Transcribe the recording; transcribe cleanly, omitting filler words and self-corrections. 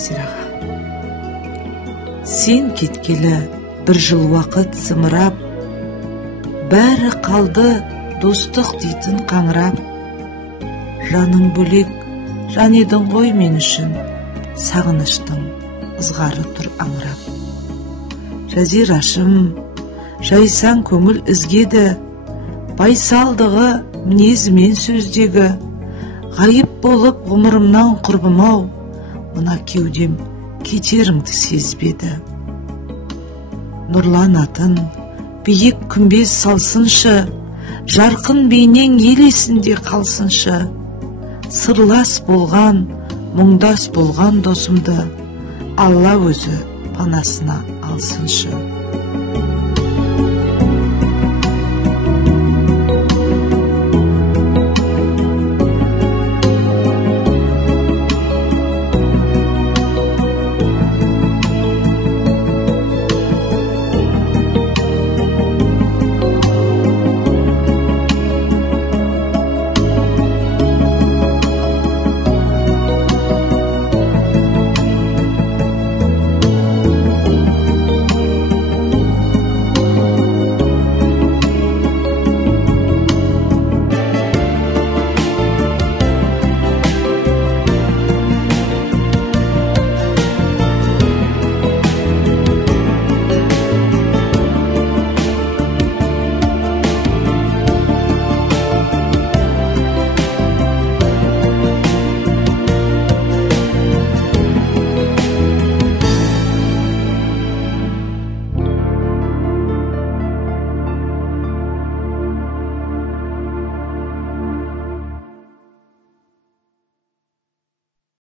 Жазираға. Сен кеткелі бір жыл уақыт зымырап, бәрі қалды достық дейтін қаңырап. Жаның бөлек жан едің ғой мен үшін, сағыныштың ызғары тұр аңырап. Жазирашым, жайсаң көңіл ізгеді, байсалдығы мінезімен сөздегі, ғайып болып ғұмырымнан құрбым-ау, мына кеудем кетеріңді сезбеді. Нұрланатын биік күмбез салсыншы, жарқын бейнең ел есінде қалсыншы. Сырлас болған, мұңдас болған досымды Алла өзі панасына алсыншы.